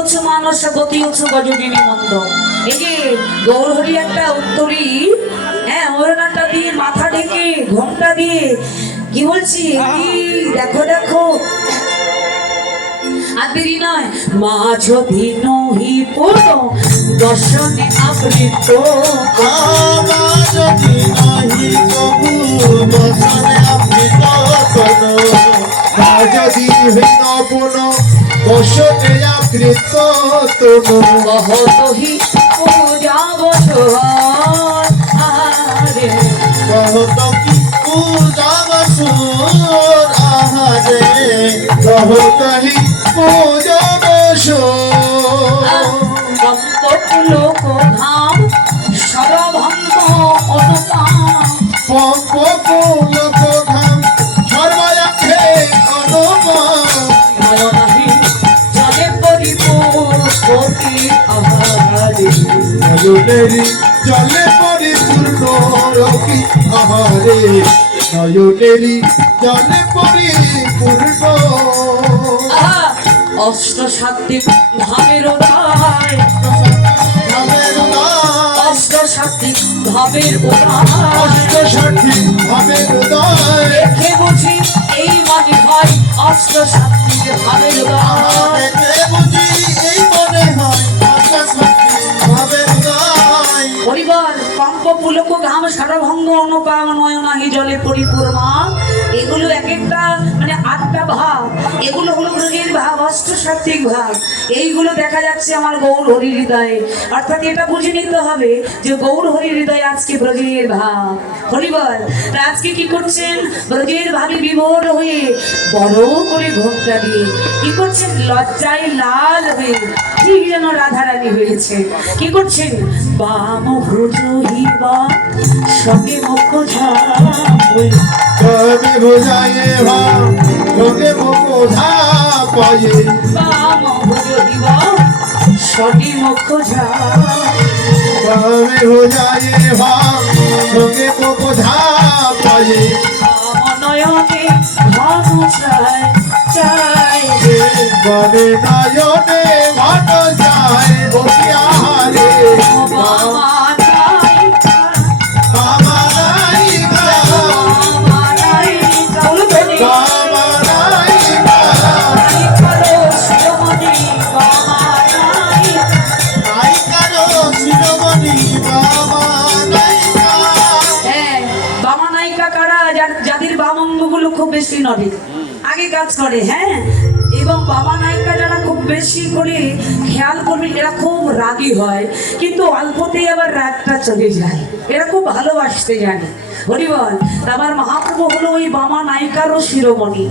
তুচ্ছ মানুষ গতি উচ্চ গজগিনী মন্দ। এই যে গৌরহরি একটা উত্তরী, হ্যাঁ ওড়নাটা দিয়ে মাথা ঢেকে ঘোমটা দিয়ে কি বলছি, কি দেখো দেখো আদেরি নয় মাঝ দিন হি পূর্ণ দর্শনে আবৃত, মাঝ দিন হি কবু দর্শনে আবৃত তনু, মাঝ দিন হীন পুন দর্শনে আবৃত তনু, বহুত হি পূজা বসুর আহারে, বহুত কি পূজা বসুর আহারে, বহুত হি পূজা বসুর, লোক ধাম সরভঙ্গ অনুপাম, লোক ধাম সর্বায়াক্ষে অনুপম, নয়নাহি জলে পরিপূর্তি আহারে, নয়নেরি জলে পরিপূর্ণ রকি আহারে, নয়নেরি জলে পরিপূর্ণ, অষ্ট সাত্বিক ভাবের উদয়, ভাবের উদয়, অষ্ট সাত্বিক ভাবের উদয়, অষ্টষাঠি ভাবের উদয়, দেখে বুঝি এই মানে হয় অষ্ট সাত্বিক ভাবের উদয়। দেখে বুঝি এই মনে হয় অষ্টষাঠি ভাবের উদয়, পরিবার পম্প পুলক ঘাম সারভঙ্গ অনুপাম নয়নাহি জলে পরিপূর্ণা, এগুলো এক একটা মানে আটটা ভাব, এগুলো হলো ব্রজের ভাব, অষ্ট সাত্বিক ভাব। এইগুলো দেখা যাচ্ছে আমার গৌর হরি হৃদয়ে, অর্থাৎ এটা বুঝে নিতে হবে যে গৌর হরি হৃদয়ে আজকে ব্রজের ভাব। হরিবল তা আজকে কি করছেন, ব্রজের ভাবে বিভোর হয়ে বড় করে ঘোমটা দিয়ে কি করছেন, লজ্জায় লাল হয়ে ঠিক যেন রাধারানী হয়েছে। কি করছেন, বাম ভ্রুজ হিবা সঙ্গে মুখ ঝাড়, কবি বোঝায়ে ভাব ভোগে মোকোধা পায়ে, বাম ভ্রুজ হিবা সঙ্গে মুখ ঝাড়, কবি বোঝায়ে ভাব ভোগে মোকোধা পায়ে, বাম নয়নে ভানু চায় চায় রে, বনে নয়নে ঘন যায় বকিয়ারে, বামা নায়িকা, বাবা নায়িকা, বামা নায়িকা, বলো তো রে। বাবা নায়িকা, নায়িকারো শিরোমণি বামা নায়িকা, নায়িকারো শিরোমণি বাবা নায়িকা, হ্যাঁ বামা নায়িকা কারা, যাদের বাম অঙ্গগুলো খুব বেশি নড়ে আগে কাজ করে, হ্যাঁ এবং বাবা নায়িকা যারা খুব বেশি করে খেয়াল করবে এরা খুব রাগী হয়, কিন্তু অল্পতেই আবার রাগটা চলে যায়, এরা খুব ভালোবাসতে জানে। হরিবল আমার মহাপ্রভু হলো ওই বামা নায়িকারও শিরোমণি।